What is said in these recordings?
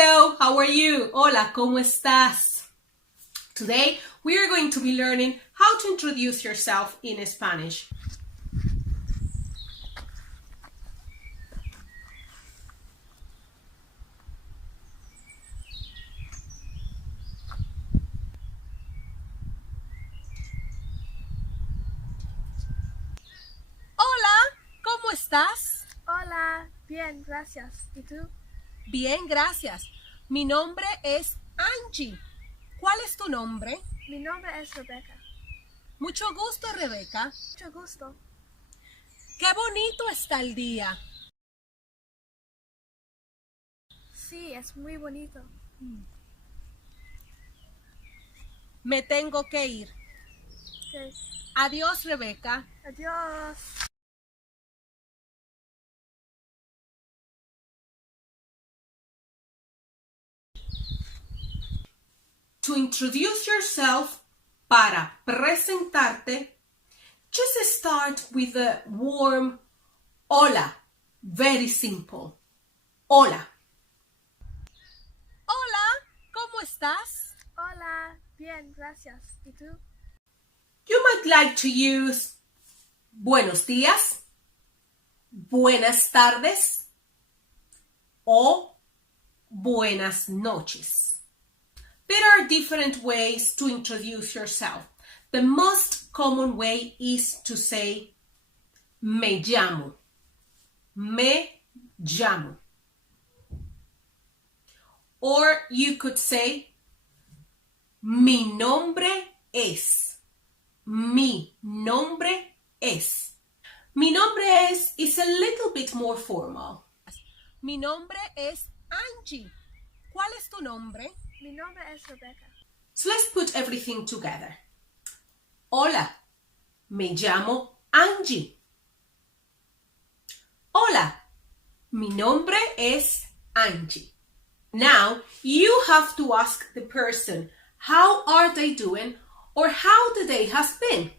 Hello, how are you? Hola, ¿cómo estás? Today, we are going to be learning how to introduce yourself in Spanish. Hola, ¿cómo estás? Hola, bien, gracias. ¿Y tú? Bien, gracias. Mi nombre es Angie. ¿Cuál es tu nombre? Mi nombre es Rebecca. Mucho gusto, Rebeca. Mucho gusto. Qué bonito está el día. Sí, es muy bonito. Me tengo que ir. Okay. Adiós, Rebeca. Adiós. To introduce yourself, para presentarte, just start with a warm hola. Very simple. Hola. Hola, ¿cómo estás? Hola, bien, gracias. ¿Y tú? You might like to use buenos días, buenas tardes o buenas noches. There are different ways to introduce yourself. The most common way is to say me llamo. Me llamo. Or you could say mi nombre es. Mi nombre es. Mi nombre es is a little bit more formal. Mi nombre es Angie. ¿Cuál es tu nombre? Mi nombre es Rebecca. So let's put everything together. Hola, me llamo Angie. Hola, mi nombre es Angie. Now, you have to ask the person, how are they doing or how the day has been?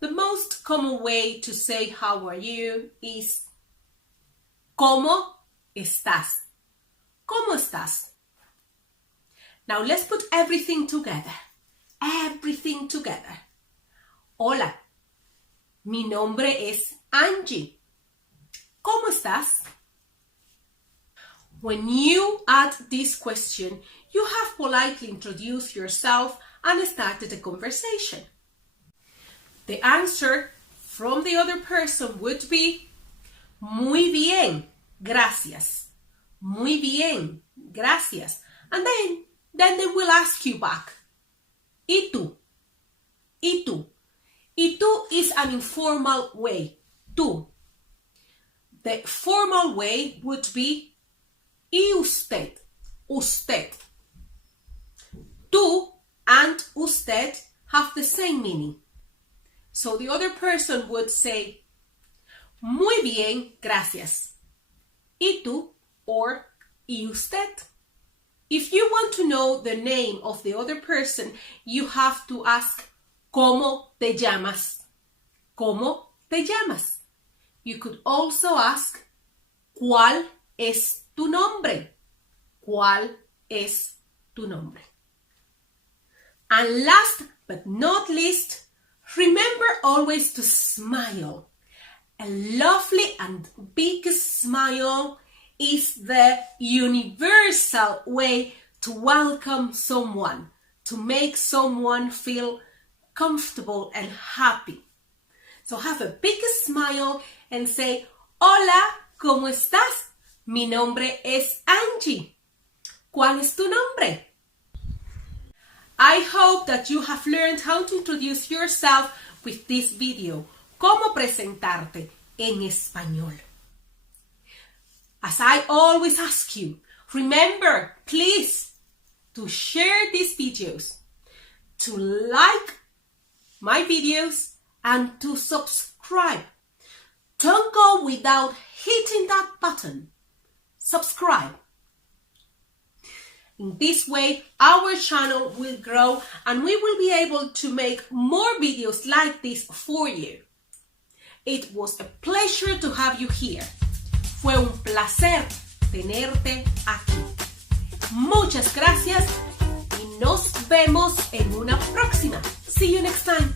The most common way to say how are you is ¿Cómo estás? ¿Cómo estás? Now let's put everything together. Everything together. Hola, mi nombre es Angie. ¿Cómo estás? When you add this question, you have politely introduced yourself and started a conversation. The answer from the other person would be muy bien, gracias. Muy bien, gracias. And then they will ask you back. ¿Y tú? ¿Y tú? ¿Y tú is an informal way. Tú. The formal way would be ¿y usted? Usted. Tú and usted have the same meaning. So the other person would say muy bien, gracias. ¿Y tú? Or ¿y usted? If you want to know the name of the other person, you have to ask ¿cómo te llamas? ¿Cómo te llamas? You could also ask ¿cuál es tu nombre? ¿Cuál es tu nombre? And last but not least, remember always to smile. A lovely and big smile is the universal way to welcome someone, to make someone feel comfortable and happy. So have a big smile and say, hola, ¿cómo estás? Mi nombre es Angie. ¿Cuál es tu nombre? I hope that you have learned how to introduce yourself with this video. Cómo presentarte en español. As I always ask you, remember, please, to share these videos, to like my videos, and to subscribe. Don't go without hitting that button. Subscribe. In this way, our channel will grow and we will be able to make more videos like this for you. It was a pleasure to have you here. Fue un placer tenerte aquí. Muchas gracias y nos vemos en una próxima. See you next time.